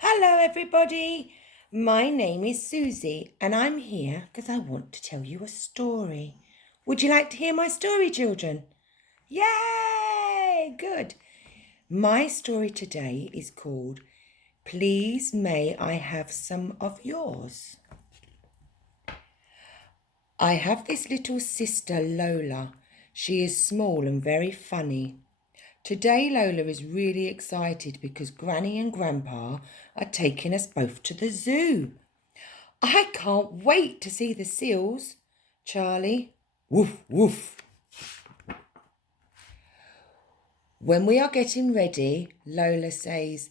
Hello, everybody. My name is Susie, and I'm here because I want to tell you a story. Would you like to hear my story, children? Yay! Good. My story today is called Please May I Have Some of Yours? I have this little sister, Lola. She is small and very funny. Today Lola is really excited because Granny and Grandpa are taking us both to the zoo. I can't wait to see the seals, Charlie. Woof, woof. When we are getting ready, Lola says,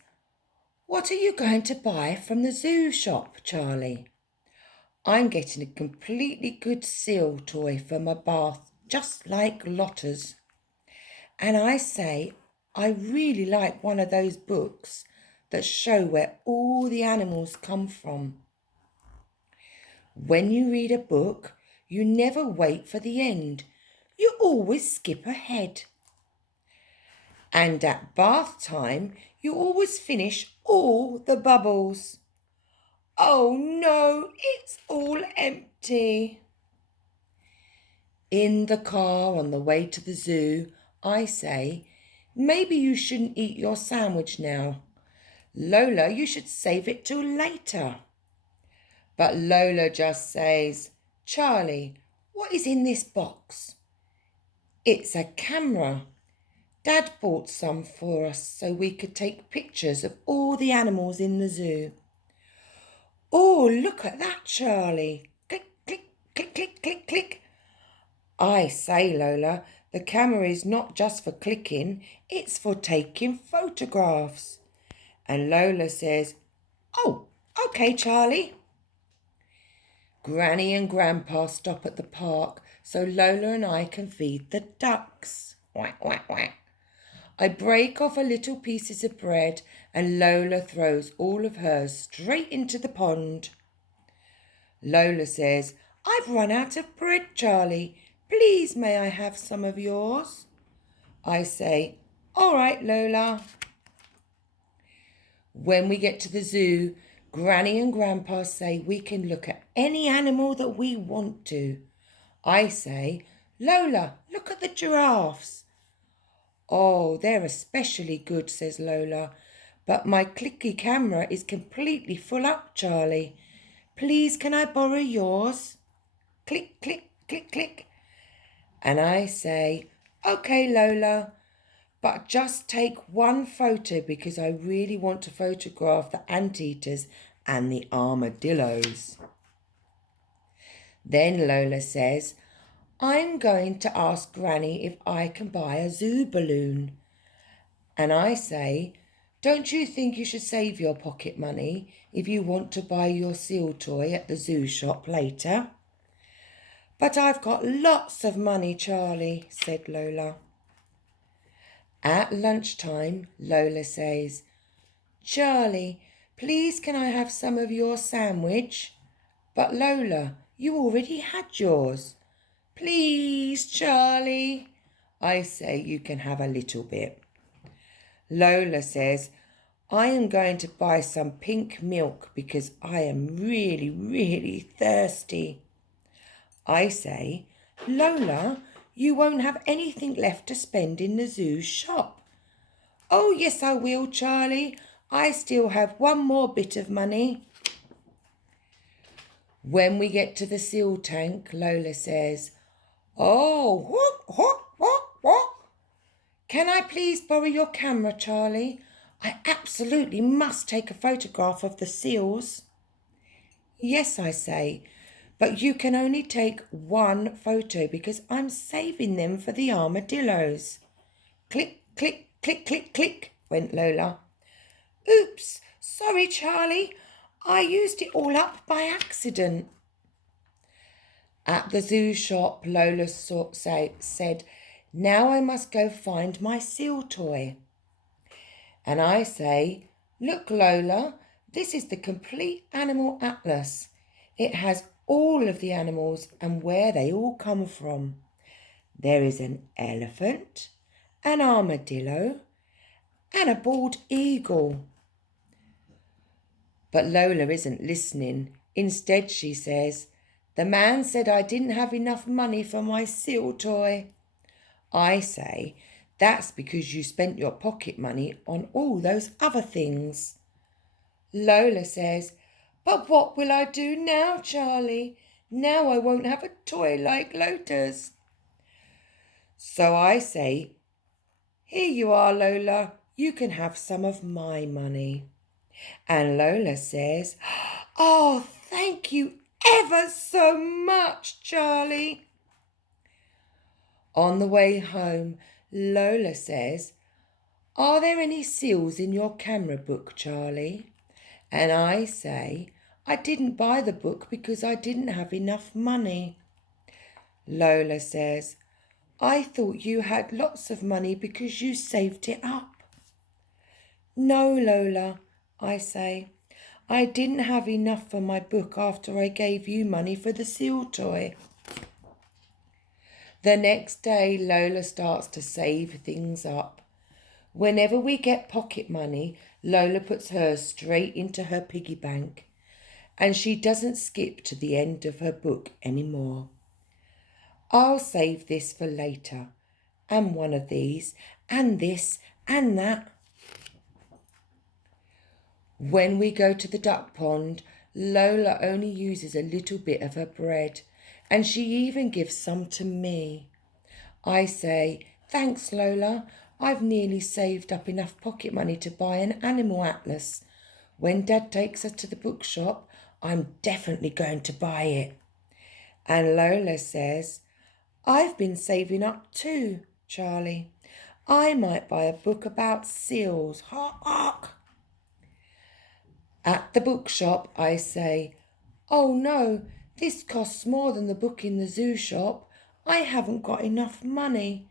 "What are you going to buy from the zoo shop, Charlie?" "I'm getting a completely good seal toy for my bath, just like Lotta's." And I say, "I really like one of those books that show where all the animals come from." When you read a book, you never wait for the end. You always skip ahead. And at bath time, you always finish all the bubbles. Oh no, it's all empty. In the car on the way to the zoo, I say, "Maybe you shouldn't eat your sandwich now. Lola, you should save it till later." But Lola just says, "Charlie, what is in this box?" "It's a camera. Dad bought some for us so we could take pictures of all the animals in the zoo." "Oh, look at that, Charlie. Click, click, click, click, click, click." I say, Lola, the camera is not just for clicking, it's for taking photographs. And Lola says, "Oh, okay, Charlie." Granny and Grandpa stop at the park so Lola and I can feed the ducks. Quack, quack, quack. I break off a little pieces of bread and Lola throws all of hers straight into the pond. Lola says, "I've run out of bread, Charlie. Please may I have some of yours?" I say, "All right, Lola." When we get to the zoo, Granny and Grandpa say we can look at any animal that we want to. I say, "Lola, look at the giraffes." "Oh, they're especially good," says Lola. "But my clicky camera is completely full up, Charlie. Please, can I borrow yours?" Click, click, click, click. And I say, "Okay, Lola, but just take one photo because I really want to photograph the anteaters and the armadillos." Then Lola says, "I'm going to ask Granny if I can buy a zoo balloon." And I say, "Don't you think you should save your pocket money if you want to buy your seal toy at the zoo shop later?" "But I've got lots of money, Charlie," said Lola. At lunchtime, Lola says, "Charlie, please can I have some of your sandwich?" "But Lola, you already had yours." "Please, Charlie." I say, "You can have a little bit." Lola says, "I am going to buy some pink milk because I am really, really thirsty." I say, "Lola, you won't have anything left to spend in the zoo shop." "Oh, yes, I will, Charlie. I still have one more bit of money." When we get to the seal tank, Lola says, "Oh, what, what? Can I please borrow your camera, Charlie? I absolutely must take a photograph of the seals." "Yes," I say, "but you can only take one photo because I'm saving them for the armadillos." Click, click, click, click, click, went Lola. "Oops, sorry, Charlie. I used it all up by accident." At the zoo shop, Lola said, "Now I must go find my seal toy." And I say, "Look, Lola, this is the complete animal atlas. It has all of the animals and where they all come from. There is an elephant, an armadillo, and a bald eagle." But Lola isn't listening. Instead, she says, "The man said I didn't have enough money for my seal toy." I say, "That's because you spent your pocket money on all those other things." Lola says, "But what will I do now, Charlie? Now I won't have a toy like Lota's." So I say, "Here you are, Lola. You can have some of my money." And Lola says, "Oh, thank you ever so much, Charlie." On the way home, Lola says, "Are there any seals in your camera book, Charlie?" And I say, "I didn't buy the book because I didn't have enough money." Lola says, "I thought you had lots of money because you saved it up." "No, Lola," I say, "I didn't have enough for my book after I gave you money for the seal toy." The next day, Lola starts to save things up. Whenever we get pocket money, Lola puts hers straight into her piggy bank, and she doesn't skip to the end of her book anymore. "I'll save this for later, and one of these, and this, and that." When we go to the duck pond, Lola only uses a little bit of her bread, and she even gives some to me. I say, "Thanks, Lola. I've nearly saved up enough pocket money to buy an animal atlas. When Dad takes us to the bookshop, I'm definitely going to buy it." And Lola says, "I've been saving up too, Charlie. I might buy a book about seals. Hark, hark." At the bookshop, I say, "Oh no, this costs more than the book in the zoo shop. I haven't got enough money."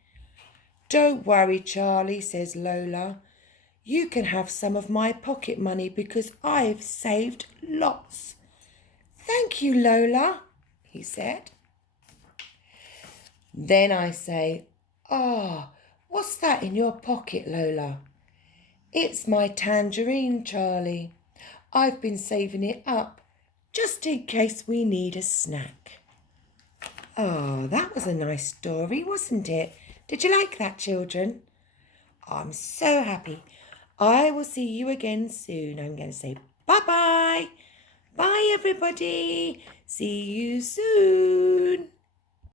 "Don't worry, Charlie," says Lola. "You can have some of my pocket money because I've saved lots." "Thank you, Lola," he said. Then I say, "What's that in your pocket, Lola?" "It's my tangerine, Charlie. I've been saving it up just in case we need a snack." That was a nice story, wasn't it? Did you like that, children? I'm so happy. I will see you again soon. I'm going to say bye-bye. Bye, everybody. See you soon.